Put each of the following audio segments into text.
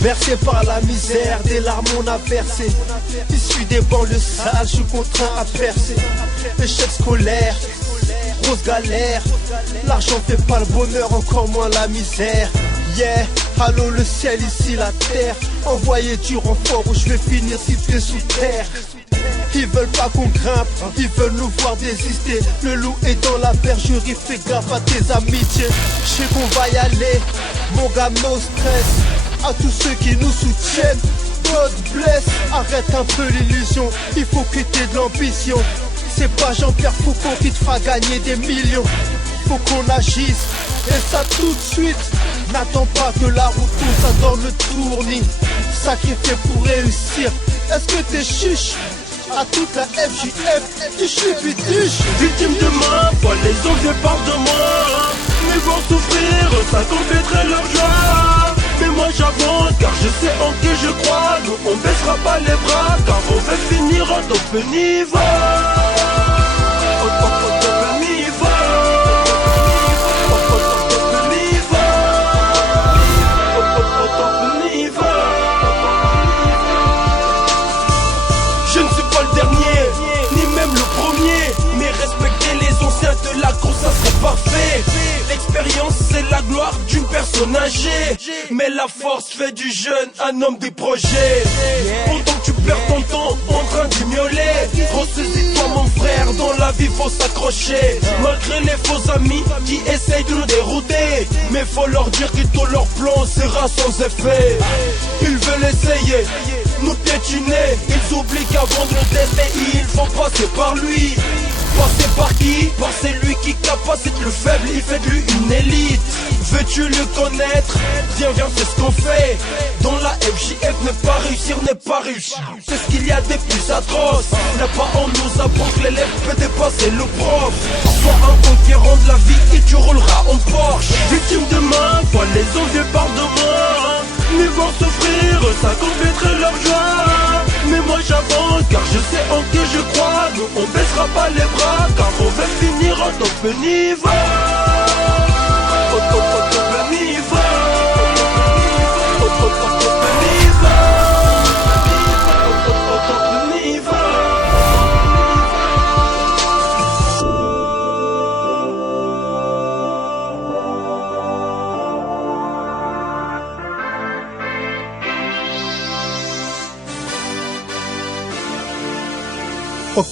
Bercé par la misère, des larmes on a versé. Issu des banlieues sales, je suis contraint à percer. Échec scolaire, grosse galère. L'argent fait pas le bonheur, encore moins la misère. Yeah, Allô le ciel, ici la terre. Envoyez du renfort ou je vais finir situé sous terre. Ils veulent pas qu'on grimpe, ils veulent nous voir désister. Le loup est dans la bergerie, fais gaffe à tes amitiés. Je sais qu'on va y aller, mon gars, no stress. À tous ceux qui nous soutiennent, God bless. Arrête un peu l'illusion, il faut que t'aies de l'ambition. C'est pas Jean-Pierre Foucault qui te fera gagner des millions. Faut qu'on agisse, et ça tout de suite. N'attends pas que la route tourne, ça donne le tournis. Sacrifié pour réussir, est-ce que t'es chiche? À toute la FJF, tu chupituche. Victime de ma foi, les envieux parlent de moi. Mais vont souffrir, ça compléterait leur joie. Mais moi j'avance car je sais en qui je crois. Nous on baissera pas les bras car on veut finir en top niveau. Je ne suis pas le dernier, ni même le premier. Mais respecter les anciens de la course, ça serait parfait. L'expérience c'est la gloire d'une personne âgée. Mais la force fait du jeune un homme des projets. Pendant que tu perds ton temps en train de miauler, ressaisis-toi mon frère, dans la vie faut s'accrocher. Malgré les faux amis qui essayent de nous dérouter, mais faut leur dire que tout leur plan sera sans effet. Ils veulent essayer, nous piétiner. Ils oublient qu'avant de nous tester, il faut passer par lui. Passer par qui? Par celui qui capacite le faible, il fait de lui une élite. Veux-tu le connaître? Viens, c'est ce qu'on fait. Dans la FJF, ne pas réussir n'est pas réussir. C'est ce qu'il y a de plus atroce. N'a pas on nous apprend que l'élève peut dépasser le prof. Sois un conquérant de la vie et tu rouleras en Porsche. Victime de ma foi, les envieux parlent de moi. Mais vont souffrir, ça compléterait leur joie. Mais moi j'avance car je sais en qui je crois. Nous on baissera pas les bras car on veut finir en top niveau. Top niveau.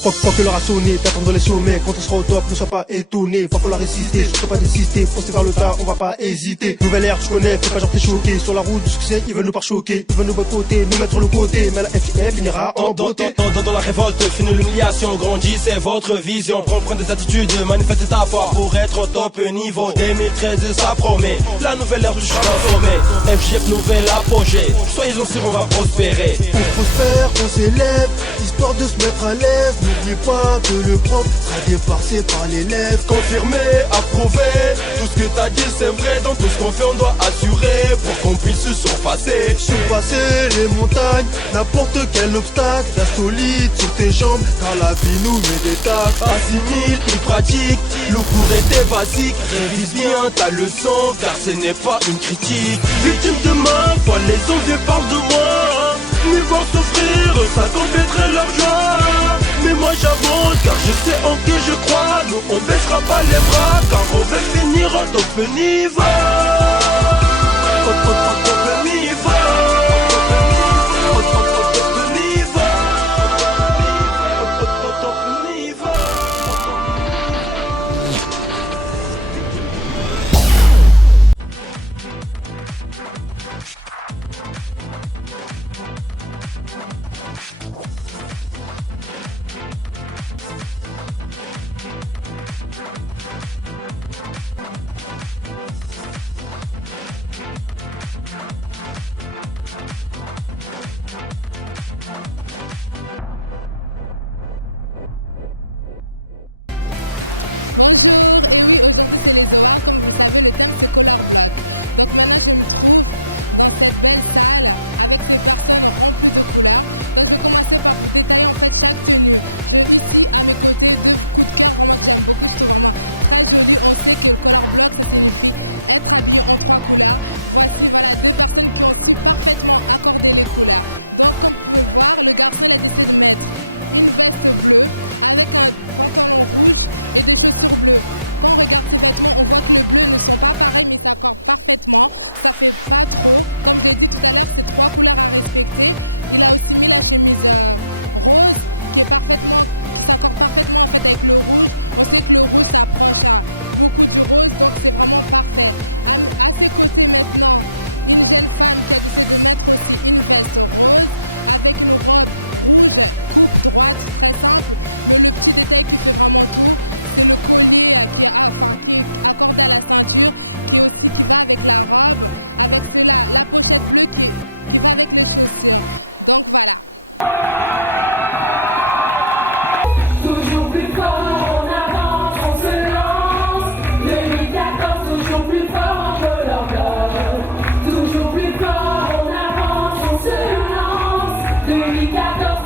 Faut que l'heure a sonné, d'attendre les sommets. Quand on sera au top, ne sois pas étonné. Va falloir résister, surtout pas désister. Foncer vers le tas, on va pas hésiter. Nouvelle ère, tu connais, fais pas genre t'es choqué. Sur la route du succès, ils veulent nous choquer. Ils veulent nous boycotter, nous mettre sur le côté. Mais la FIF finira en beauté. Dans la révolte, fini l'humiliation, grandit, c'est votre vision. Prends des attitudes, manifestez ta foi pour être au top niveau. 2013, ça promet. La nouvelle ère du champ sommet. FJF, nouvel apogée. Soyez-en sûrs, on va prospérer. On prospère, on s'élève, histoire de se mettre à l'aise. N'oublie pas que le prof sera dépassé par l'élève. Confirmé, approuvé, tout ce que t'as dit c'est vrai. Dans tout ce qu'on fait on doit assurer pour qu'on puisse se surpasser. Surpasser les montagnes, n'importe quel obstacle. Reste solide sur tes jambes, car la vie nous met des tacles. Assimile, il pratique, le cours était basique. Révise bien ta leçon car ce n'est pas une critique. Victime de ma foi, les envieux parlent de moi. Mais vont souffrir, ça compléterait leur joie. Mais moi j'avance car je sais en qui je crois. Nous on baissera pas les bras car on veut finir en top niveau. Top niveau.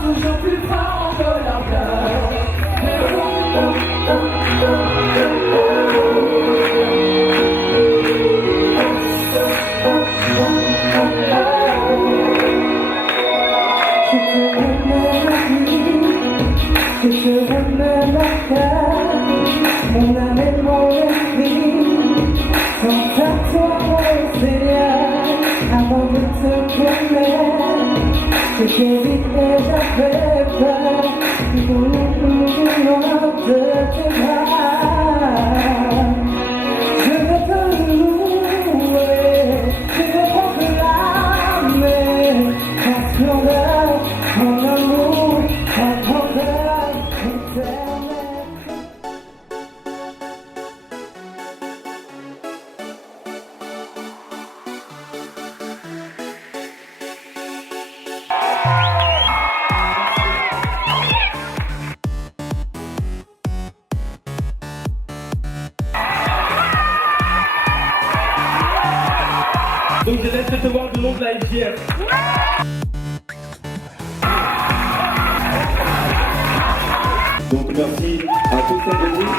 toujours plus fort que leur cœur. Je te remets ma tête, mon âme et mon esprit, sans à toi mon Seigneur, avant de te connaître, je t'évite et j'avais peur, de tes bras. Je veux te louer, je veux proclamer, en splendeur, en amour, en grandeur. Donc je laisse te voir le nom de la FGF. Donc merci à tous et à tous.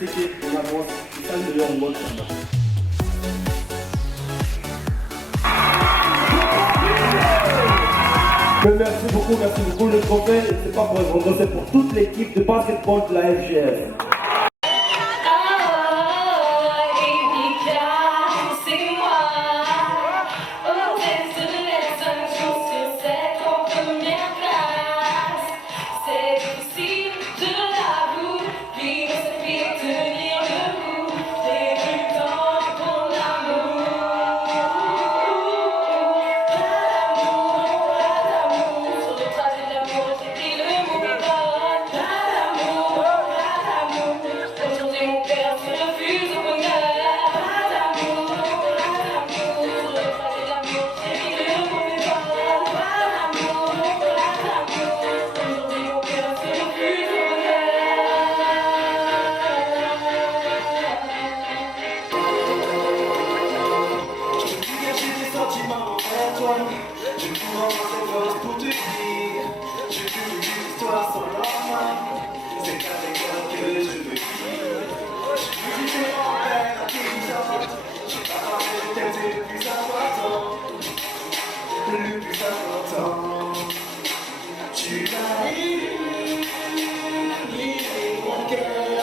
C'est qu'on avance, c'est ça le meilleur mode. Merci beaucoup le trophée. C'est pas pour Vendôme, c'est pour toute l'équipe de basketball de la FGF. Je commence cette force pour te dire, je veux une histoire sans lendemain. C'est avec toi que je veux vivre. Je veux du mon père intelligent. J'ai pas parlé de tes le plus important. Le plus important. Tu m'as illuminé mon cœur.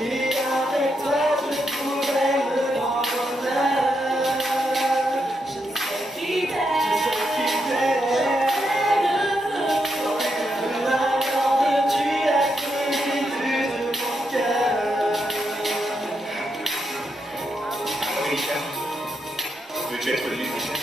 Et avec toi je trouvais le grand bonheur. Veux-tu être musicien?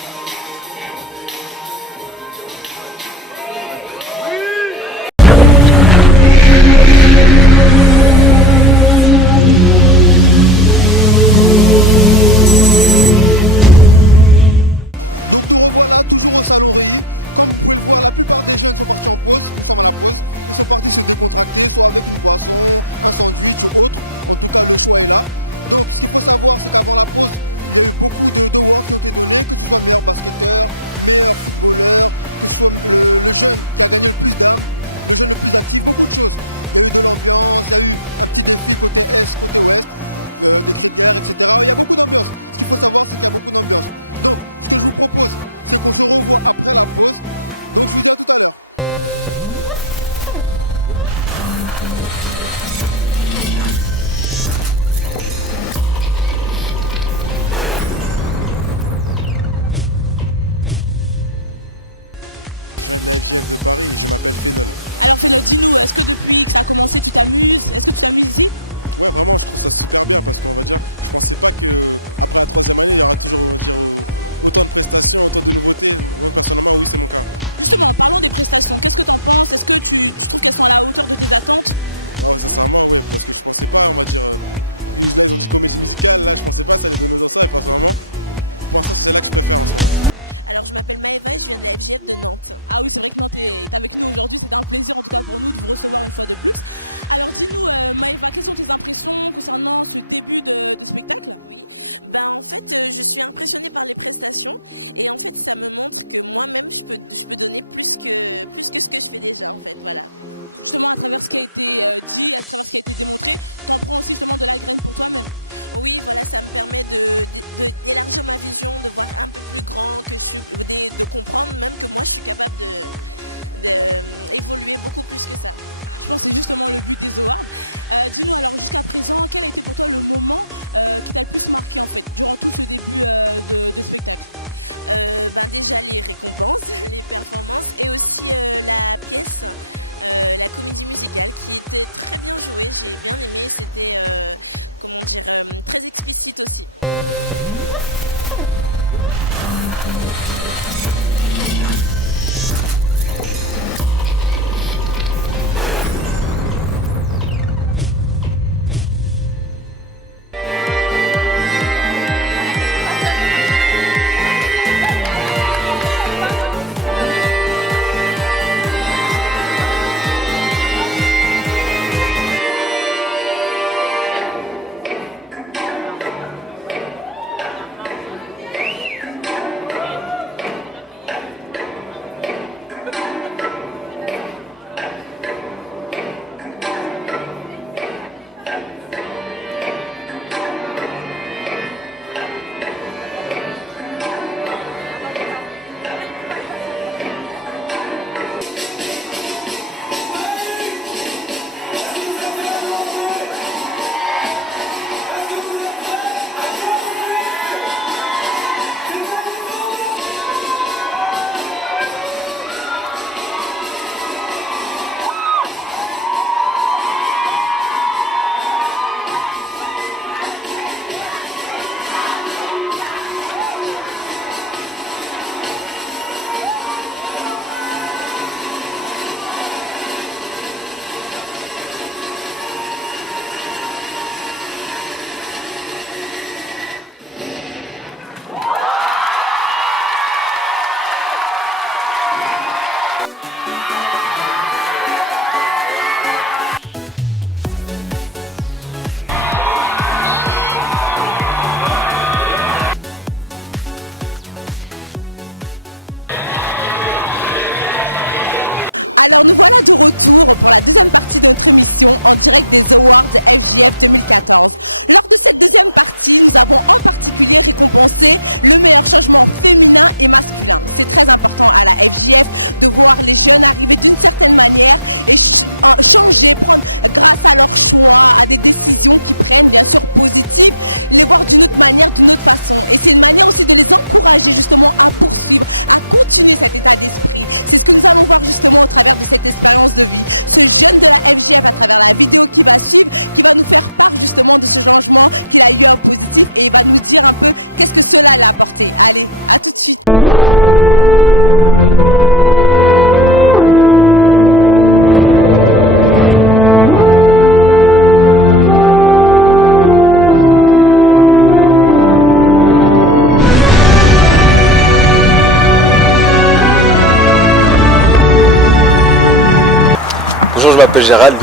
m'appelle Gérald,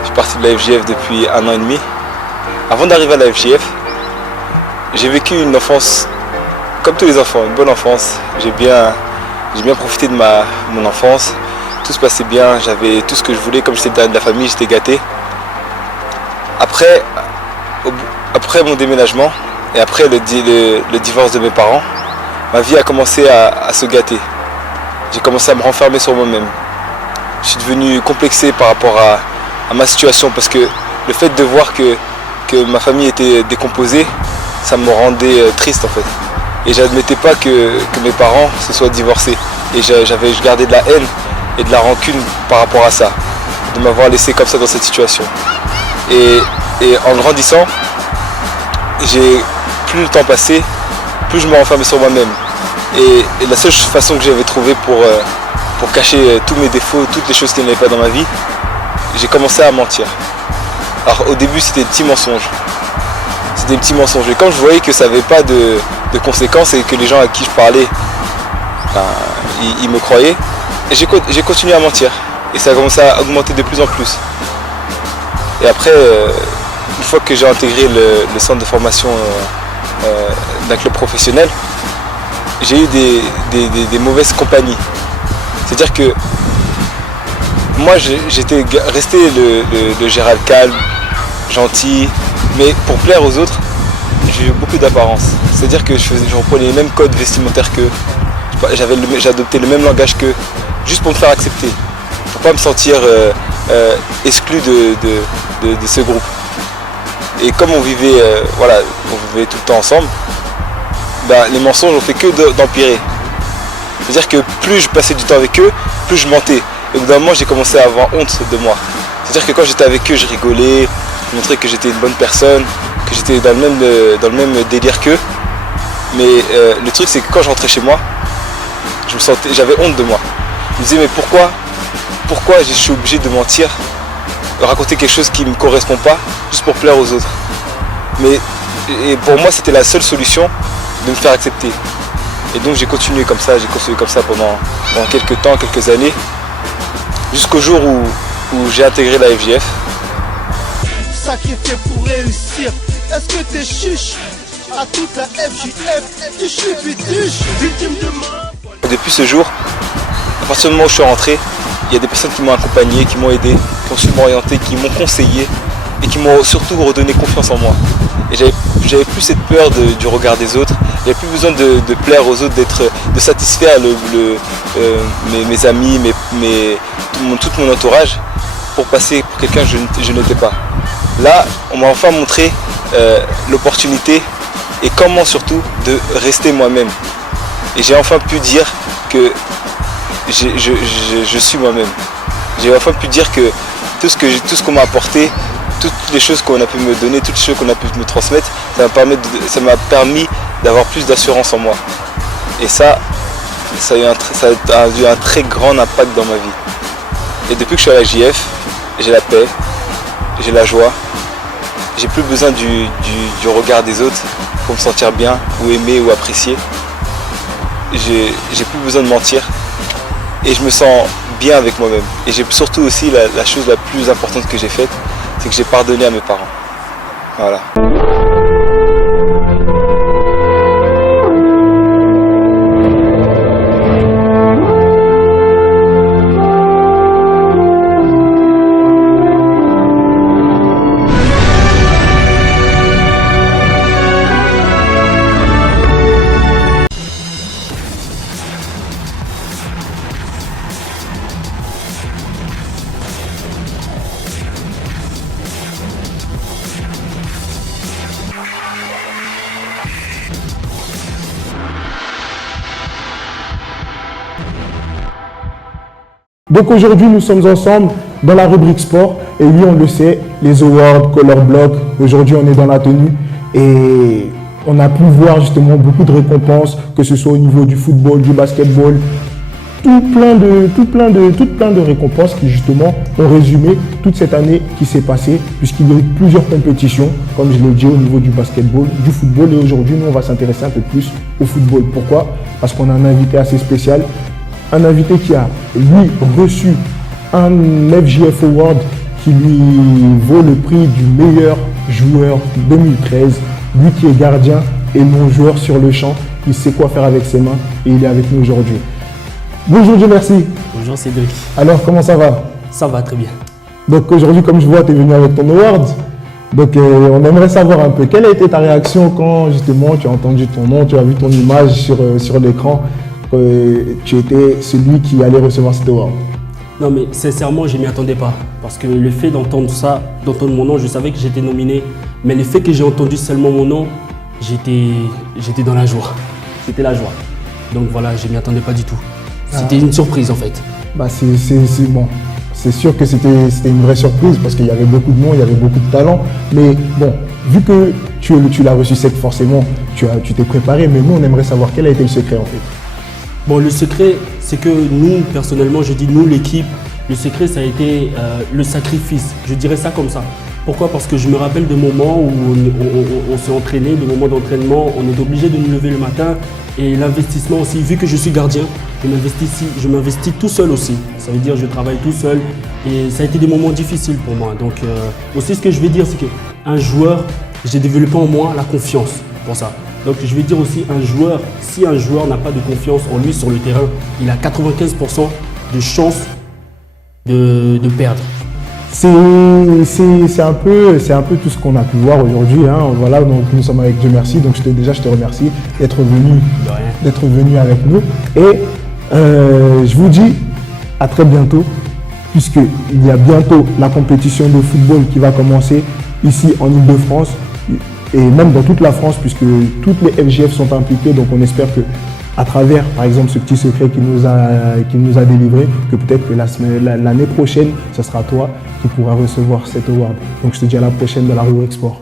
je suis parti de la FJF depuis 1 an et demi. Avant d'arriver à la FJF, j'ai vécu une enfance comme tous les enfants, une bonne enfance. J'ai bien profité de mon enfance, tout se passait bien, j'avais tout ce que je voulais, comme j'étais de la famille, j'étais gâté. Après mon déménagement et après le divorce de mes parents, ma vie a commencé à se gâter. J'ai commencé à me renfermer sur moi-même. Je suis devenu complexé par rapport à ma situation parce que le fait de voir que ma famille était décomposée, ça me rendait triste en fait. Et j'admettais pas que mes parents se soient divorcés. Et je gardais de la haine et de la rancune par rapport à ça, de m'avoir laissé comme ça dans cette situation. Et en grandissant, plus le temps passait, plus je me renfermais sur moi-même. Et la seule façon que j'avais trouvée pour cacher tous mes défauts, toutes les choses qui n'allaient pas dans ma vie, j'ai commencé à mentir. Alors au début c'était des petits mensonges. C'était des petits mensonges. Et quand je voyais que ça n'avait pas de conséquences et que les gens à qui je parlais, ils me croyaient, j'ai continué à mentir. Et ça a commencé à augmenter de plus en plus. Et après, une fois que j'ai intégré le centre de formation d'un club professionnel, j'ai eu des mauvaises compagnies. C'est-à-dire que moi j'étais resté le Gérald calme, gentil, mais pour plaire aux autres, j'ai eu beaucoup d'apparence. C'est-à-dire que je reprenais les mêmes codes vestimentaires qu'eux, j'adoptais le même langage qu'eux, juste pour me faire accepter, pour pas me sentir exclu de ce groupe. Et comme on vivait tout le temps ensemble, les mensonges ont fait que d'empirer. C'est-à-dire que plus je passais du temps avec eux, plus je mentais. Et au bout d'un moment, j'ai commencé à avoir honte de moi. C'est-à-dire que quand j'étais avec eux, je rigolais, je montrais que j'étais une bonne personne, que j'étais dans le même délire qu'eux. Mais le truc, c'est que quand je rentrais chez moi, j'avais honte de moi. Je me disais, mais pourquoi je suis obligé de mentir, de raconter quelque chose qui ne me correspond pas, juste pour plaire aux autres. Et pour moi, c'était la seule solution de me faire accepter. Et donc j'ai continué comme ça pendant quelques années, jusqu'au jour où j'ai intégré la FJF. Sacrifié pour réussir, est-ce que t'es chiche à toute la FJF, tu suis victime de moi. Depuis ce jour, à partir du moment où je suis rentré, il y a des personnes qui m'ont accompagné, qui m'ont aidé, qui ont su m'orienter, qui m'ont conseillé et qui m'ont surtout redonné confiance en moi. Et j'avais plus cette peur du regard des autres, j'avais plus besoin de plaire aux autres, de satisfaire mes amis, tout mon entourage pour passer pour quelqu'un que je n'étais pas. Là, on m'a enfin montré l'opportunité et comment surtout de rester moi-même. Et j'ai enfin pu dire que je suis moi-même. J'ai enfin pu dire que tout ce qu'on m'a apporté, toutes les choses qu'on a pu me donner, toutes les choses qu'on a pu me transmettre, ça m'a permis d'avoir plus d'assurance en moi. Et ça a eu un très grand impact dans ma vie. Et depuis que je suis à la JF, j'ai la paix, j'ai la joie, j'ai plus besoin du regard des autres pour me sentir bien, ou aimer, ou apprécier. J'ai plus besoin de mentir et je me sens bien avec moi-même. Et j'ai surtout aussi la chose la plus importante que j'ai faite, c'est que j'ai pardonné à mes parents. Voilà. Donc aujourd'hui, nous sommes ensemble dans la rubrique sport. Et oui, on le sait, les awards, Color Block. Aujourd'hui, on est dans la tenue. Et on a pu voir justement beaucoup de récompenses, que ce soit au niveau du football, du basketball. Tout plein de récompenses qui justement ont résumé toute cette année qui s'est passée, puisqu'il y a eu plusieurs compétitions, comme je l'ai dit, au niveau du basketball, du football. Et aujourd'hui, nous, on va s'intéresser un peu plus au football. Pourquoi? Parce qu'on a un invité assez spécial. Un invité qui a, lui, reçu un FJF Award qui lui vaut le prix du meilleur joueur 2013, lui qui est gardien et non joueur sur le champ. Il sait quoi faire avec ses mains et il est avec nous aujourd'hui. Bonjour Dieu merci. Bonjour Cédric. Alors comment ça va? Ça va très bien. Donc aujourd'hui, comme je vois, tu es venu avec ton award. Donc on aimerait savoir un peu, quelle a été ta réaction quand justement tu as entendu ton nom, tu as vu ton image sur l'écran, tu étais celui qui allait recevoir cet award? Non mais sincèrement, je ne m'y attendais pas. Parce que le fait d'entendre ça, d'entendre mon nom, je savais que j'étais nominé. Mais le fait que j'ai entendu seulement mon nom, j'étais dans la joie. C'était la joie. Donc voilà, je ne m'y attendais pas du tout. C'était une surprise en fait. Bah bon. C'est sûr que c'était une vraie surprise parce qu'il y avait beaucoup de noms, il y avait beaucoup de talents. Mais bon, vu que tu l'as reçu sec, forcément, tu t'es préparé. Mais nous, on aimerait savoir quel a été le secret en fait. Bon, le secret, c'est que nous, personnellement, je dis nous, l'équipe, le secret, ça a été le sacrifice. Je dirais ça comme ça. Pourquoi? Parce que je me rappelle des moments où on s'est entraîné, des moments d'entraînement, on est obligé de nous lever le matin. Et l'investissement aussi, vu que je suis gardien, je m'investis tout seul aussi. Ça veut dire que je travaille tout seul et ça a été des moments difficiles pour moi. Donc aussi ce que je vais dire, c'est qu'un joueur, j'ai développé en moi la confiance pour ça. Donc je vais dire aussi un joueur, si un joueur n'a pas de confiance en lui sur le terrain, il a 95% de chances de perdre. C'est un peu tout ce qu'on a pu voir aujourd'hui. Hein. Voilà, donc nous sommes avec Dieu merci. Donc je te remercie d'être venu avec nous. Et je vous dis à très bientôt, puisqu'il y a bientôt la compétition de football qui va commencer ici en Ile-de-France et même dans toute la France, puisque toutes les FJF sont impliquées. Donc on espère que à travers, par exemple, ce petit secret qu'il nous a délivré, que peut-être que l'année prochaine, ce sera toi qui pourras recevoir cet award. Donc je te dis à la prochaine dans la rubrique sport.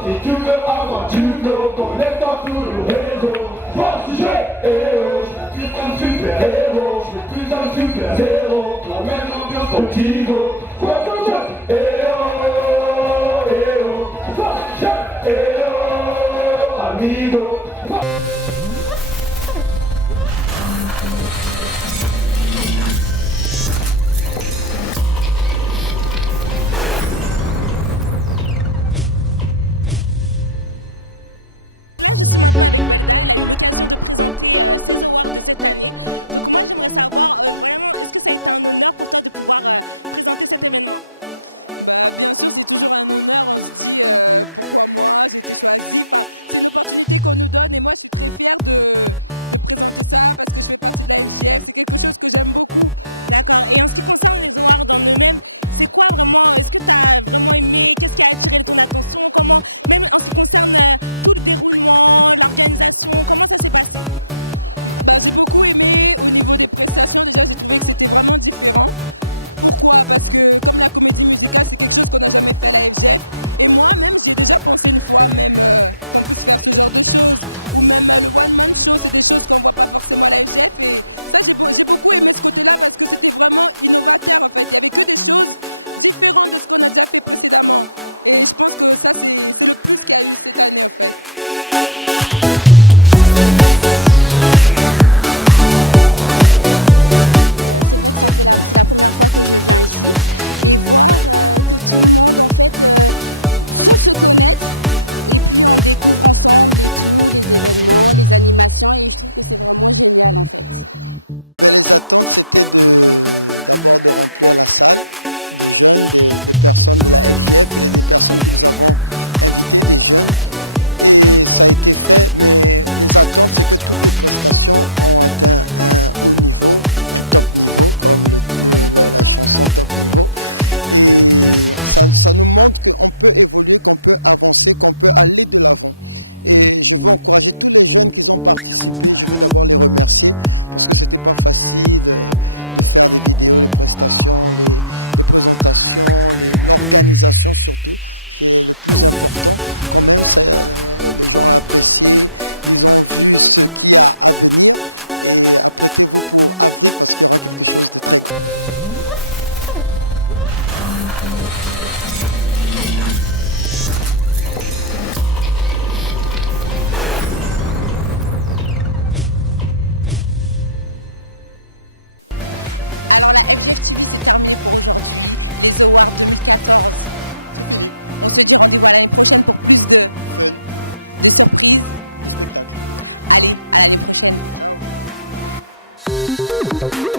Si tu veux avoir du flow, connecte-toi sur le réseau. Force du jeu, je suis un super héros, je suis un super zéro. La même ambiance au Tigo. Force du jeu, force du jeu, amigo. Thank you.